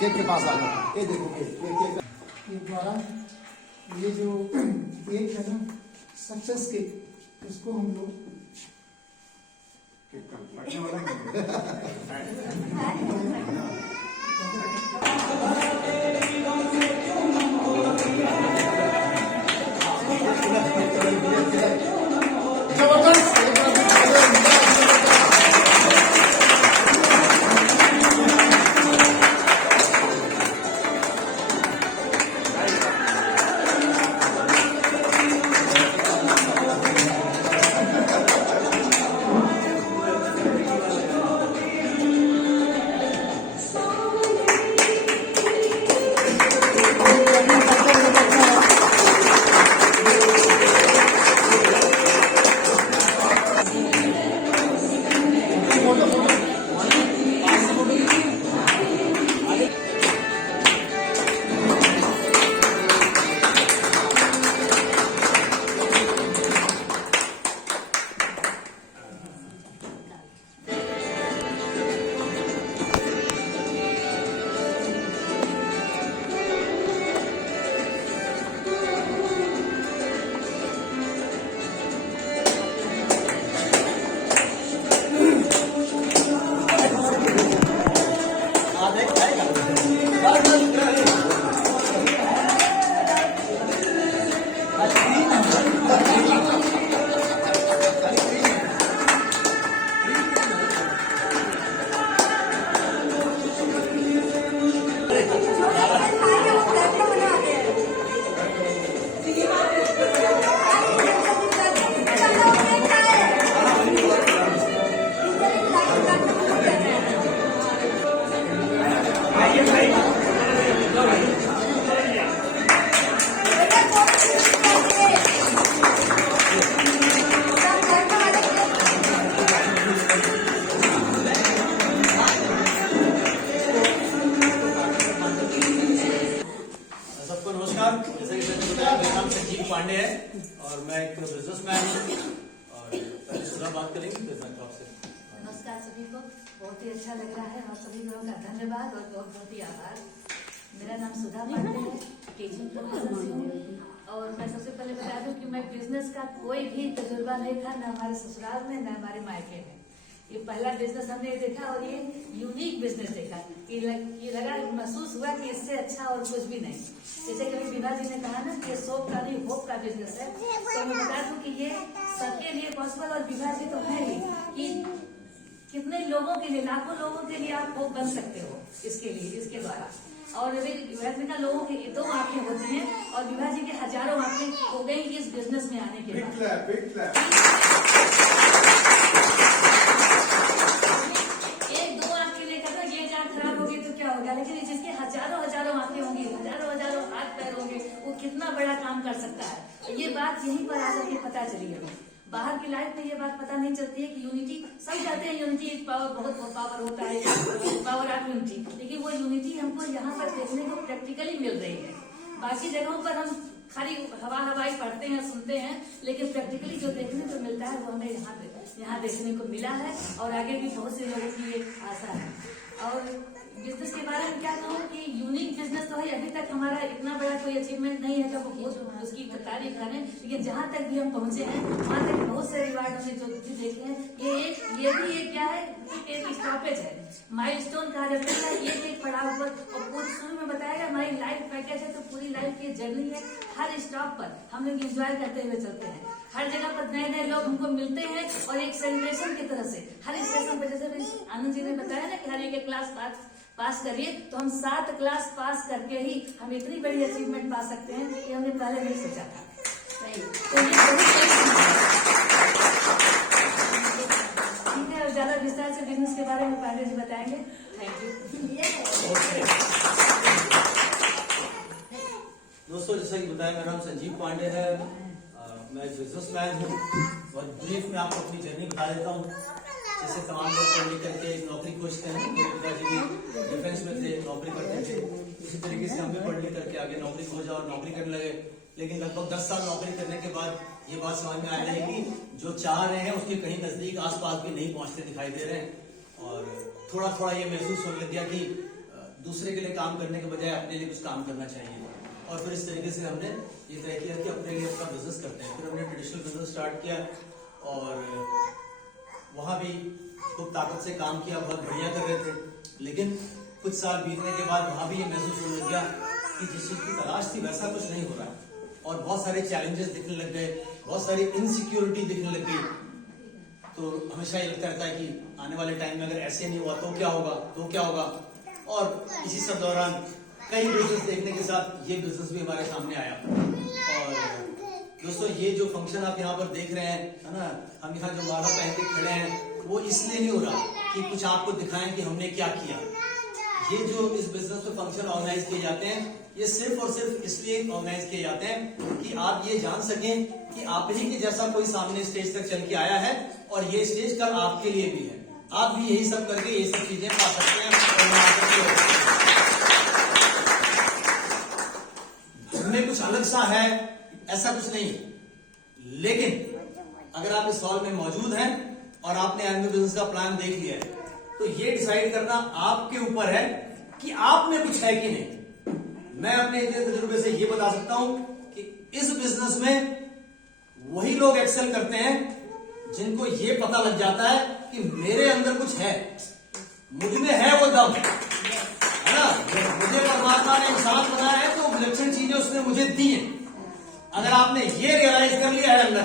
Cake के पास आ जाओ। ये देखो केक के द्वारा ये जो केक है ना सक्सेस केक, इसको हम लोग केक काटने पांडे है और मैं एक बिजनेसमैन हूँ और पहले सुधा बात करेंगे बिजनेस जॉब से। नमस्कार सभी को, बहुत ही अच्छा लग रहा है और सभी लोगों का धन्यवाद और बहुत बहुत ही आभार। मेरा नाम सुधा पांडे है, टीचिंग प्रोफेसर से हूँ और मैं सबसे पहले बता दूं कि मैं बिजनेस का कोई भी तजुर्बा नहीं था, न हमारे ससुराल में न हमारे मायके में। ये पहला बिजनेस हमने देखा और ये यूनिक बिजनेस देखा कि ये लगा महसूस हुआ कि इससे अच्छा और कुछ भी नहीं। जैसे कभी विभा जी ने कहा ना कि ये सोप का नहीं होप का बिजनेस है, तो मैं बता दूं कि ये सबके लिए पॉसिबल और विभा जी तो है ही कि कितने लोगों के लिए, लाखों लोगों के लिए आप होप बन सकते हो इसके लिए, इसके द्वारा। और विभा जी का लोगों की 2 आंखें होती हैं और विभा जी के हजारों आंखें हो गई इस बिजनेस में आने के बाद। एक 2 आंख के लिए कहता ये जान खराब होगी तो क्या होगा, लेकिन जिसके हजारों आंखें होंगी, हजारों हाथ पैर होंगे, वो कितना बड़ा काम कर सकता है। ये बात यहीं पर आकर के पता चली हमें। बाहर की लाइफ में ये बात पता नहीं चलती है कि यूनिटी, सब कहते हैं यूनिटी एक पावर, बहुत पावर होता है, पावर ऑफ यूनिटी, लेकिन वो यूनिटी हमको यहाँ पर देखने को प्रैक्टिकली मिल रही है। बाकी जगहों पर हम खाली हवाई पढ़ते हैं, सुनते हैं, लेकिन प्रैक्टिकली जो देखने को मिलता है वो हमें यहाँ पे यहाँ देखने को मिला है और आगे भी बहुत से लोगों की ये आशा है। और बिजनेस के बारे में क्या कहूँ कि यूनिक बिजनेस तो है, अभी तक हमारा इतना बड़ा कोई अचीवमेंट नहीं है कि वो उसकी तारीफ करें, लेकिन जहाँ तक भी हम पहुँचे हैं वहाँ तक बहुत से रिवार्ड हमने जो भी देखे हैं। ये भी एक क्या है, एक स्टॉपेज है, माइलस्टोन कहा जाता है, ये एक पड़ाव पर। और पूरी शुरू में बताया हमारी लाइफ पैकेज है, तो पूरी लाइफ की जर्नी है। हर स्टॉप पर हम लोग इंजॉय करते हुए चलते हैं, हर जगह पर नए नए लोग हमको मिलते हैं और एक सेलिब्रेशन की तरह से हर स्टेशन पर, जैसे आनंद जी ने बताया ना कि हर एक क्लास पास करिए, तो हम 7 क्लास पास करके ही हम इतनी बड़ी अचीवमेंट पा सकते हैं कि हमने पहले नहीं सोचा था। तो ये ठीक है, ज्यादा विस्तार से बिजनेस के बारे में पांडे जी बताएंगे। Thank you. दोस्तों, जैसा कि बताया, मेरा नाम संजीव पांडे है, मैं बिजनेसमैन हूँ। और ब्रीफ में आपको अपनी जर्नी बता देता हूँ। जैसे तमाम लोग पढ़ लिख करके एक नौकरी खोजते हैं, मेरे पिताजी भी डिफेंस में थे, नौकरी करते थे, इसी तरीके से हम भी पढ़ लिख करके आगे नौकरी खोजा और नौकरी करने लगे। लेकिन लगभग 10 साल नौकरी करने के बाद ये बात समझ में आ रही है कि जो चाह रहे हैं उसके कहीं नजदीक आसपास भी नहीं पहुंचते दिखाई दे रहे हैं। और थोड़ा थोड़ा ये महसूस होने लग गया कि दूसरे के लिए काम करने के बजाय अपने लिए कुछ काम करना चाहिए। और फिर इस तरीके से हमने ये तय किया कि अपने लिए अपना बिजनेस करते हैं। फिर हमने ट्रेडिशनल बिजनेस स्टार्ट किया और वहां भी खूब ताकत से काम किया, बहुत बढ़िया कर रहे थे। लेकिन कुछ साल बीतने के बाद वहां भी ये महसूस होने लग गया कि जिस चीज की तलाश थी वैसा कुछ नहीं हो रहा है, और बहुत सारे चैलेंजेस दिखने लग गए, बहुत सारी इनसिक्योरिटी दिखने लग गई। तो हमेशा ये लगता रहता है कि आने वाले टाइम में अगर ऐसे नहीं हुआ तो क्या होगा, तो क्या होगा। और इसी सब दौरान कई बिजनेस देखने के साथ ये बिजनेस भी हमारे सामने आया। और दोस्तों, ये जो फंक्शन आप यहाँ पर देख रहे हैं, है ना, हम यहाँ जो माला पहन के खड़े हैं, वो इसलिए नहीं हो रहा कि कुछ आपको दिखाएं कि हमने क्या किया। ये जो इस बिजनेस में फंक्शन ऑर्गेनाइज किए जाते हैं, ये सिर्फ और सिर्फ इसलिए ऑर्गेनाइज किए जाते हैं कि आप ये जान सकें कि आप ही के जैसा कोई सामने स्टेज तक चल के आया है, और ये स्टेज कल आपके लिए भी है। आप भी यही सब करके ये सब चीजें पा सकते हैं। हमें कुछ अलग सा है, ऐसा कुछ नहीं। लेकिन अगर आप इस हॉल में मौजूद हैं और आपने एनुअल बिजनेस का प्लान देख लिया है, तो ये डिसाइड करना आपके ऊपर है कि आपने कुछ है कि नहीं। मैं अपने इतने तजुर्बे से ये बता सकता हूं कि इस बिजनेस में वही लोग एक्सेल करते हैं जिनको ये पता लग जाता है कि मेरे अंदर कुछ है, मुझ में है वो दम, है ना। मुझे परमात्मा ने इंसान बनाया है तो विलक्षण चीजें उसने मुझे दी हैं। अगर आपने ये रियलाइज कर लिया है अंदर,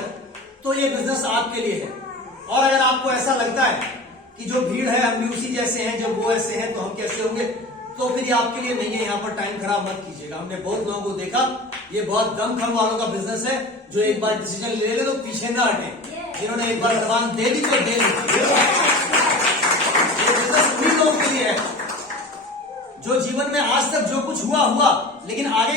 तो ये बिजनेस आपके लिए है। और अगर आपको ऐसा लगता है कि जो भीड़ है हम भी उसी जैसे हैं, जब वो ऐसे हैं तो हम कैसे होंगे, तो फिर ये आपके लिए नहीं है। यहाँ पर टाइम खराब मत कीजिएगा। हमने बहुत लोगों को देखा, ये बहुत दमखम वालों का बिजनेस है, जो एक बार डिसीजन ले ले तो पीछे ना हटे। जिन्होंने एक बार भगवान दे दी तो दे दी। ये बिजनेस उन्हीं लोगों के लिए है जो जीवन में आज तक जो कुछ हुआ, लेकिन आगे